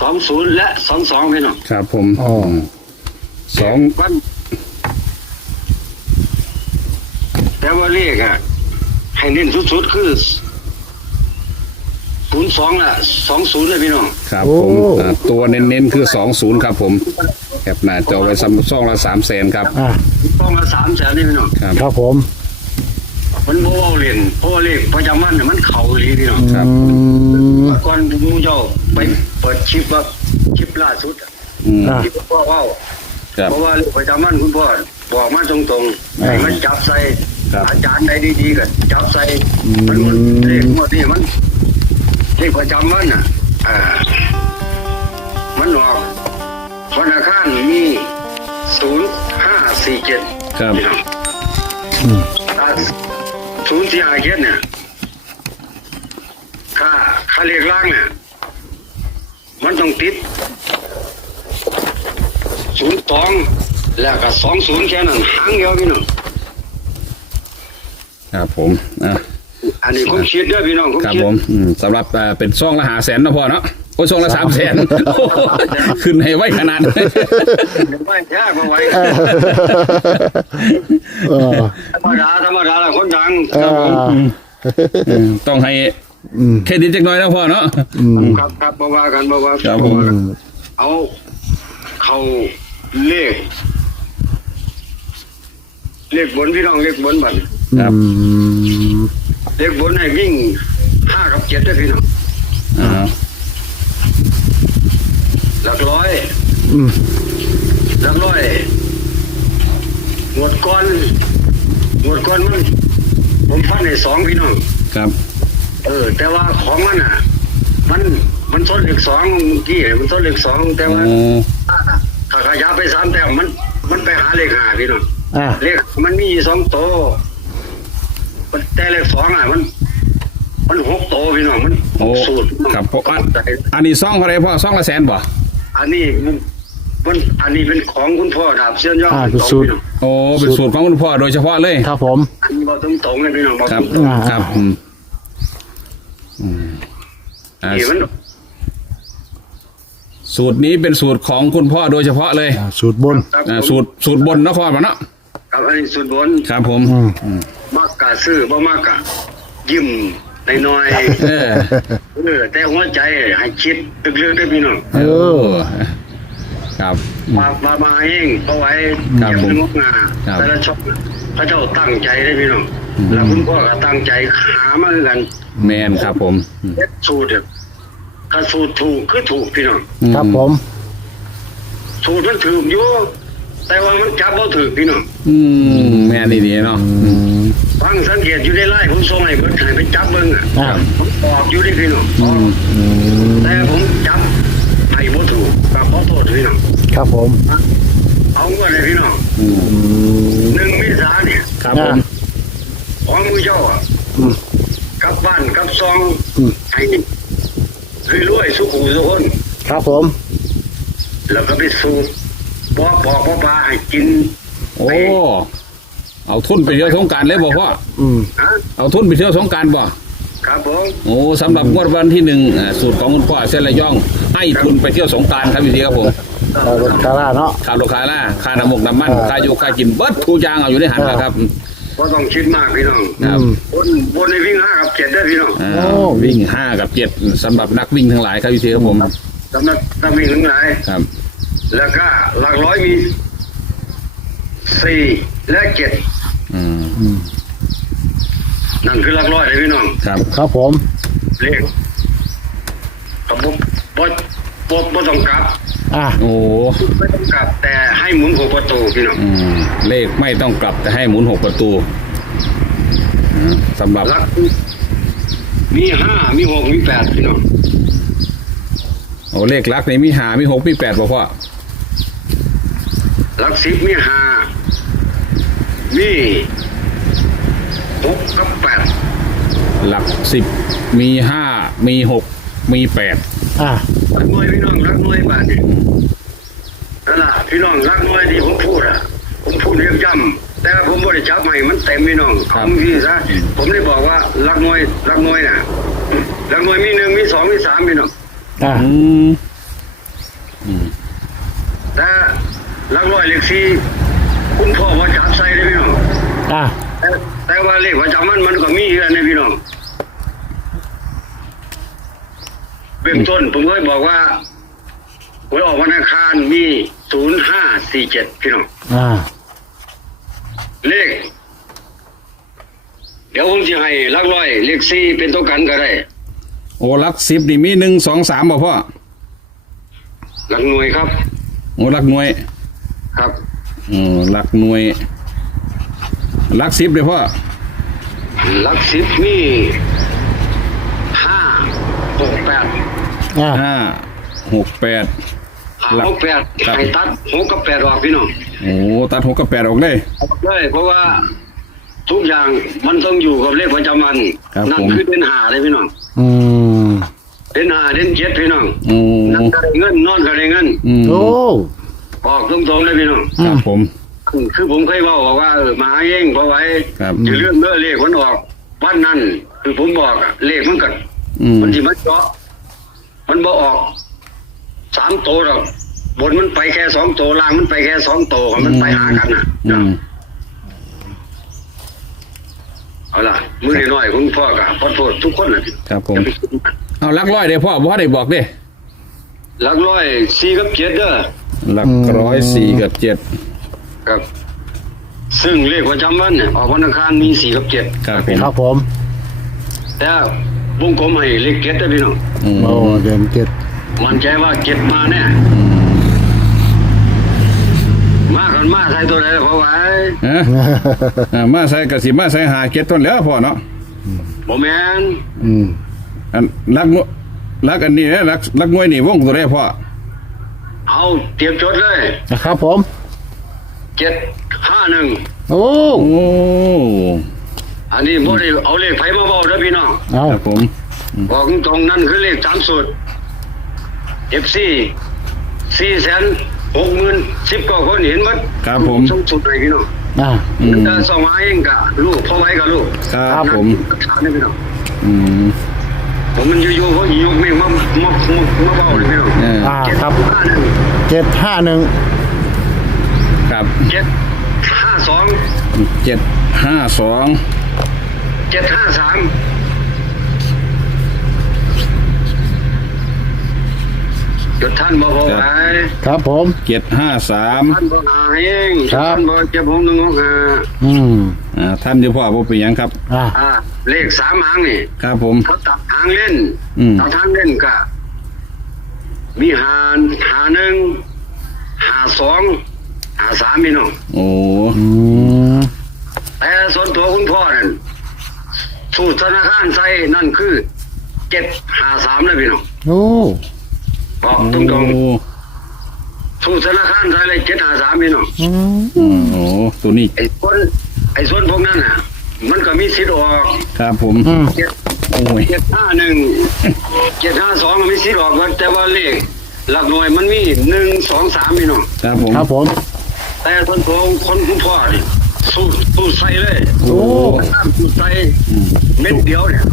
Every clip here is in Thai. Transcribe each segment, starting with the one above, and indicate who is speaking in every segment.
Speaker 1: 20และ22พี่น้อง
Speaker 2: ครับผม2
Speaker 1: วันแต่ว่าเลขให้เน้นสุดๆคือ02ละ20เลยพี่น้อง
Speaker 2: ครับผมตัวเน้นๆคือ20ครับผมแคปหน้าจอไว้ซ่องละ300,000ครับ
Speaker 1: ซ่องละ300,000นี่พี่น้อง
Speaker 3: ครับผม
Speaker 1: มันโมว่าเล่นเพราะว่าเลขประจำวันมันเข่าอีพี่น้อง
Speaker 2: ครับ
Speaker 1: ก่อนมูเจ้าไปเปิดคลิปล่าสุดที่พ่อว่าเพราะว่าเลขประจำวันคุณพ่อบอกมาตรงๆให้มันจับใส่อาจารย์ใดดีๆก็จับใส่มันเลขหมดนี่มันเลขประจำวันมันออกธนาคารมี0547
Speaker 2: ครับ
Speaker 1: 0457เนี่ยค่าเลขล่างเนี่ยมันต้องติด02แล้วก็20แค่นั้นหางเดียวพี่น้อง
Speaker 2: ครับผม
Speaker 1: อันนี้ผมคิดด้วยพี่น้อง
Speaker 2: ครับผมสำหรับเป็นซ่องละ500,000นะพ่อเนาะโอ้ซ่องละ300,000ขึ้นให้ไว้ขนาด
Speaker 1: ไม่แท้มาไว้ธรรมดาละคนดัง
Speaker 2: ต้องให้เครดิตจักหน่อยนะพ่อเนาะ
Speaker 1: ครับบ่ว่ากันเอาเข้าเลขบนพี่น้องเลขบนบัด
Speaker 2: ครับ
Speaker 1: เลขบนให้วิ่ง5 กับ 7ด้วยพี่น้องหลักร้อยหมวดก้อนมันผมฟันให้2พี่น้อง
Speaker 2: ครับ
Speaker 1: แต่ว่าของมันต้นเลข2เมื่อกี้มันต้นเลข2แต่ว่าถ้าขยับไป3แต้มมันไปหาเลข5พี่น้องเลขมันมี2ตัวแต่เลข2มัน6ตัวพี่น้องมันสูตร
Speaker 2: ครับอันนี้ซ่องอะไรพ่อซ่องละ100,000บ่
Speaker 1: อันนี้เป็นของคุณพ่อดาบเสี้ยนยอด
Speaker 3: เป็นสูตร
Speaker 2: เป็นสูตรของคุณพ่อโดยเฉพาะเลย
Speaker 3: ครับผม
Speaker 1: อันนี้บอกตรงๆเลยพี่น้องบอก
Speaker 2: ครับสูตรนี้เป็นสูตรของคุณพ่อโดยเฉพาะเลย
Speaker 3: สูตรบน
Speaker 2: สูตรบนนครพนม
Speaker 1: ครับอันนี้สูตรบน
Speaker 2: ครับผม
Speaker 1: มากกะซื้อบ่มากกะยิ้มน้อยแต่หัวใจให้คิดลึกๆด้วยพี่น้อง
Speaker 2: ครับ
Speaker 1: มาเองเอาไว้เก็บงบงาแต่ละช็อปพระเจ้าตั้งใจได้พี่น้องแล้วคุณพ่อก็ตั้งใจหามาเหมือนกัน
Speaker 2: แมนครับผม
Speaker 1: สูตรถ้าสูตรถูกคือถูกพี่น้อง
Speaker 3: ครับผม
Speaker 1: สูตรมันถูกอยู่แต่ว่ามันจับบ่ถูกพี่น้อง
Speaker 2: แม่ดีๆเนาะ
Speaker 1: ฟังสังเกตอยู่ในไล่ผมส่งให้เพิ่นไปจับเบิ่งผมออกอยู่ที่พี่น้องแต่ผมจับให้บ่ถูกก็ขอโทษพี่น้อง
Speaker 3: ครับผม
Speaker 1: เอาเงินเลยพี่น้อง1 เมษายนเนี่ย
Speaker 2: ครับผม
Speaker 1: ของมือเจ้ากลับบ้านกลับซองให้รวยๆสุขุสุขคน
Speaker 3: ครับผม
Speaker 1: แล้วก็ไปสูบปอกปลาให้กิน
Speaker 2: เอาทุนไปเที่ยวสงกรานต์เลยบอกว่าเอาทุนไปเที่ยวสงกรานต์บ่
Speaker 1: ครับผม
Speaker 2: สำหรับงวดวันที่1สูตรของคุณพ่อเส้นระย่องให้ทุนไปเที่ยวสงกรานต์ครับพี่ครับผม
Speaker 3: รถคาร่าเนาะ
Speaker 2: ค่ารถคาร่าค่าน้ำมันค่าอยู่ค่ากินเบิดทุกอย่างเอาอยู่ในหันนะครับ
Speaker 1: ก็ต้องคิดมากพี่น้องบนในวิ่ง5 กับ 7ได้พี่น้อง
Speaker 2: วิ่ง5 กับ 7สำหรับนักวิ่งทั้งหลายครับพี่ครับผม
Speaker 1: สำหรับนักวิ่งทั้งหลาย
Speaker 2: ครับ
Speaker 1: แล้วก็หลักร้อยมี4 และ 7นั่นคือหลักร้อยเลยพี่น้อง
Speaker 3: ครับผม
Speaker 1: เลขกับบ่ต้องกลับไม่ต้องกลับแต่ให้หมุน6 ประตูพี่น้อง
Speaker 2: เลขไม่ต้องกลับแต่ให้หมุน6 ประตูสำหรับ
Speaker 1: มี5 มี 6 มี 8พี่น้อง
Speaker 2: เลขลักนี่มี5 มี 6 มี 8บ่พ่อ
Speaker 1: หลัก10มี5มี6 กับ 8
Speaker 2: หลัก10มี5 มี6 มี 8
Speaker 1: รักน้อยพี่น้องรักน้อยบ้านนี่นั่นล่ะพี่น้องรักน้อยที่ผมพูดผมพูดเรียกย้ำแต่ผมไม่ได้จับใหม่มันเต็มพี่น้องผมพี่ซะผมได้บอกว่ารักน้อยน่ะรักน้อยมี1 มี 2 มี 3พี่น้องแต่หลักร้อยเลขสี่คุณพ่อว่าจับใส่ได้พี่น้อง
Speaker 3: อ่า
Speaker 1: แต่ว่าเลขประจำมันก็มีอยู่นะพี่น้องเบื้องต้นผมเคยบอกว่าหวยออกวันอังคารมี0547พี่น้อง
Speaker 3: อ่า
Speaker 1: เลข เดี๋ยวผมจะให้หลักร้อยเลขสี่เป็นตัวกันก็ได้
Speaker 2: โอ้หลักสิบนี่มี1 2 3บ่พ่อ
Speaker 1: หลักหน่วยครับ
Speaker 2: โอ้หลักหน่วย
Speaker 1: ครับ
Speaker 2: หลักหน่วยหลักสิบเลยพ่อ
Speaker 1: หลักสิบมี5 6 8
Speaker 3: อ่า
Speaker 2: 5 6 8
Speaker 1: 5 6 8ให้ตัด6กับ8ออกพี่น้อง
Speaker 2: โอ้ตัด6กับ8ออกเลย
Speaker 1: เลยเพราะว่าทุกอย่างมันต้องอยู่กับเลขประจำวัน
Speaker 2: ครับ
Speaker 1: นั่น
Speaker 2: ผม
Speaker 1: คือเด่นหาเลยพี่น้อง
Speaker 3: อืม
Speaker 1: เด่นหาเด่นเจ็ดพี่น้อง
Speaker 2: โอ้
Speaker 1: นั่งก็ได้เงินนอนก็ได้เงิน
Speaker 3: โอ้
Speaker 1: บอกตรงๆเลยพี่น้อง
Speaker 2: ครับผม
Speaker 1: คือผมเคยบอกว่ามาหาเองเพราะไว้
Speaker 2: ครับ
Speaker 1: จะเรื่องเมื่อเลขมันออกวันนั้นคือผมบอกอะเลขมันก็ มันที่มันเจาะมันบ่ออก3 ตัวหรอกบนมันไปแค่2 ตัวล่างมันไปแค่2 ตัวมันไปหากันน่ะ เอาล่ะมือน้อยๆคุณพ่อกะขอโทษทุกคนนะครับ
Speaker 2: ผมเอาหลักร้อยเด้อพ่อบ่ได้บอกเด้
Speaker 1: หลักร้อย4กับ7เด้อ
Speaker 2: หลักร้อย4กับ7
Speaker 1: ครับ ซึ่งเลขประจำวันเนี่ยออกวันอังคารมี4กับ7
Speaker 2: ครับผม
Speaker 3: ครับผม
Speaker 1: แต่วงกลมให้เลข7ได้อพี่น้อง
Speaker 3: โอ้เด่นเจ็ด
Speaker 1: มั่นใจว่า7มาแน่มากันมาใส่ตัวใดเพราะว่า
Speaker 2: มาใส่กระสิมาใส่หาเก็ดต้นแล้วพ่อเนาะ
Speaker 1: บ่แม่น
Speaker 3: อืม
Speaker 2: อันรักอันนี้นะรักงวยนี่วงตัวได้พ่อ
Speaker 1: เอาเตรียมจดเลย
Speaker 3: ครับผม
Speaker 1: 751
Speaker 3: โอ้
Speaker 2: โอ้
Speaker 1: อันนี้บ่ได้เอาเลขไผมาเว้าเด้อพี่น้อง
Speaker 3: เอา
Speaker 2: ครับผม
Speaker 1: บอกตรงๆนั่นคือเลข3สูตร FC 460,019 คนเห็นหมด
Speaker 2: ครับผม
Speaker 1: ส่งสุดเลยพี่น้อง
Speaker 3: อ่า
Speaker 1: แต่ส่งมาเองกับลูกพ่อไว้กับลูก
Speaker 2: ครับผม
Speaker 1: ถามนี่พี่น้อง
Speaker 2: อืม
Speaker 1: ผมมันอยู่ๆเขาอยู่ไม่มาเบาเลยพี่น้อง
Speaker 3: อ่าครับ
Speaker 1: 751
Speaker 3: 751
Speaker 2: ครับ
Speaker 1: 752
Speaker 2: 752
Speaker 1: 753จดท่านบ่พอไว้
Speaker 3: ครับผม
Speaker 2: 753
Speaker 1: ท่านบ่หาเอง
Speaker 3: ครับ
Speaker 1: ท่านบ่เจ็บผม165
Speaker 3: อืม
Speaker 2: ท่านอยู่พ่อบ่เป็นหยังครับ
Speaker 3: อ่า
Speaker 1: เลข3หางนี่
Speaker 2: ครับผม
Speaker 1: เขาตัดหางเล่น ตัดหางเล่นก็มีหา1 หา2 หา3พี่น้อง
Speaker 2: โอ้
Speaker 3: อืม
Speaker 1: แต่ส่วนตัวคุณพ่อนั่นสูตรธนาคารใส่นั่นคือ753เลยพี่น้อง
Speaker 3: โอ้
Speaker 1: บอกตรงๆสูตรธนาคารใส่เลย753พี่น้อง
Speaker 3: อืม
Speaker 2: โอ้ตัวนี้
Speaker 1: ไอ้ส่วนพวกนั้นน่ะ มันก็มีสิทธิ์ออก
Speaker 2: ครับผม
Speaker 3: อืม
Speaker 2: โอ้ย
Speaker 1: 751 752มีสิทธิ์ออกแต่ว่าเลขหลักหน่วยมันมี1 2 3พี่น้อง
Speaker 2: ครับผม
Speaker 3: ครับผม
Speaker 1: แต่ส่วนตัวคนคุณพ่อนี่สูตรใส่เลย
Speaker 3: โอ้
Speaker 1: สูตรใส่เม็ดเดียวเนี่ย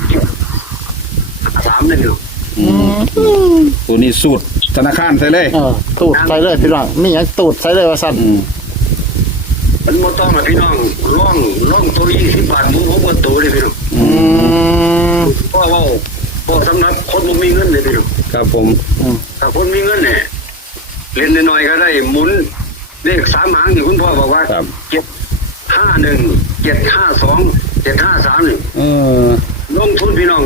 Speaker 1: 3เนี่ยเดียว
Speaker 2: ตัวนี้สูตรธนาคารใส่เลย
Speaker 3: ตูดใส่เลยพี่น้องมีอย่างตูดใส่เลยว่าสั้น
Speaker 1: มันบ่ต้องอะพี่น้องร่องตัว20 บาทหมูผมก็ตัวเลยพี่น้อง
Speaker 3: อืม
Speaker 1: เพราะว่าเพราะสำหรับคนบ่มีเงินเลยพี่น้อง
Speaker 2: ครับผม
Speaker 1: ถ้าคนมีเงินเนี่ยเล่นน้อยๆก็ได้หมุนเลข3หางนี่คุณพ่อบอกว่า
Speaker 2: ครับ
Speaker 1: 751 752 753นี่ ลงทุนพี่น้อง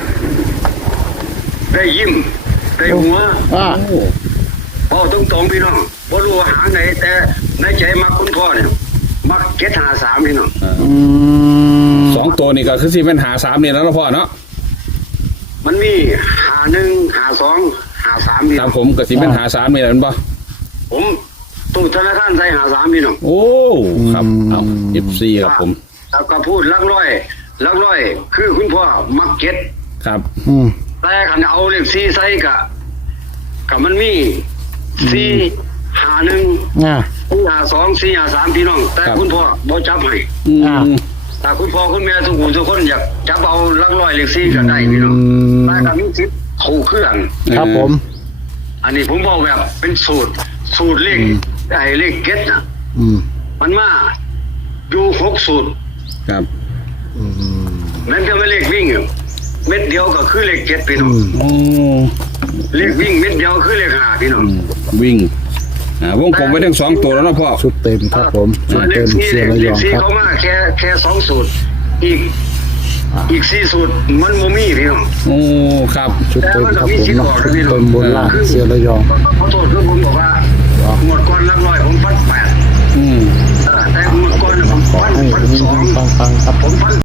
Speaker 1: ได้ยิ้มได้หัว
Speaker 3: อ่า
Speaker 1: เอาตรงๆพี่น้องบ่รู้ว่าหางไหนแต่ในใจมักคุณพ่อเนี่ยมัก753พี่น้อง
Speaker 3: อืม
Speaker 2: สองตัวนี่ก็คือสิเป็นหา3นี่แล้วเนาะพ่อเนาะ
Speaker 1: มันมี51 52 53พี่
Speaker 2: ค
Speaker 1: น้
Speaker 2: รั
Speaker 1: อบ ง
Speaker 2: ผมก็สิเป็นหา3นี่แหละมันบ่
Speaker 1: ผมตู้ธนาคารใส่53พี่น้อง
Speaker 2: โอ้ครับเอา FC ครับผม
Speaker 1: แล้วก็พูดลักร้อยคือคุณพ่อมักเก็ต
Speaker 2: ครับ
Speaker 3: อืม
Speaker 1: แต่คันเอาเลข4ใส่ก็มันมี4 51
Speaker 3: อ่า
Speaker 1: 4 52 4 53พี่น้อง แต่คุณพ่อบ่จับให้
Speaker 3: อ่า
Speaker 1: ถ้าคุณพ่อคุณแม่ทุกคนอยากจับเอาลักร้อยเลข4ก็ได้พี่น้องแต่ก็มีสิทธิ์ถูกเครื่อง
Speaker 3: ครับผม
Speaker 1: ออันนี้ผมบอกแบบเป็นสูตรเลขไอ้เลขเก็ตน่ะ
Speaker 3: อืม
Speaker 1: มันมาอยู่6สูตร
Speaker 2: ครับ
Speaker 3: อืม
Speaker 1: นั่นก็ไม่เลขวิ่งอยู่เม็ดเดียวก็คือเลขเก็ตพี่น้อง
Speaker 2: โอ้
Speaker 1: เลขวิ่งเม็ดเดียวคือเลข5พี่น้อง
Speaker 2: วิ่งวงกลมไว้ทั้ง2ตัวแล้วเนาะพ่อ
Speaker 3: ชุดเต็มครับผมชุ
Speaker 1: ส่ว
Speaker 3: ด
Speaker 1: นเล
Speaker 3: เต็
Speaker 1: ข
Speaker 3: ม
Speaker 1: สี่
Speaker 3: เสียระ
Speaker 1: เลย ข
Speaker 3: อง
Speaker 1: สี่
Speaker 3: ครับ
Speaker 1: เขามาแค่2สูตรอีก4สูตรมันบ่มีพี่น้อง
Speaker 2: โอ้ครับ
Speaker 3: ชุดเต็มครับผมเนาะชุดเต็มบนล่างเสียระยอง
Speaker 1: ขอโทษคือผมบอกว่าหมดก่อนลักร้อยผมฟัน8
Speaker 2: อืม
Speaker 1: แต่หมดก่อนผม
Speaker 3: ขอ
Speaker 1: ฟัน
Speaker 3: ให้
Speaker 1: ฟัน
Speaker 3: มี
Speaker 1: 2
Speaker 3: ฟังๆครับ
Speaker 1: ผมฟัน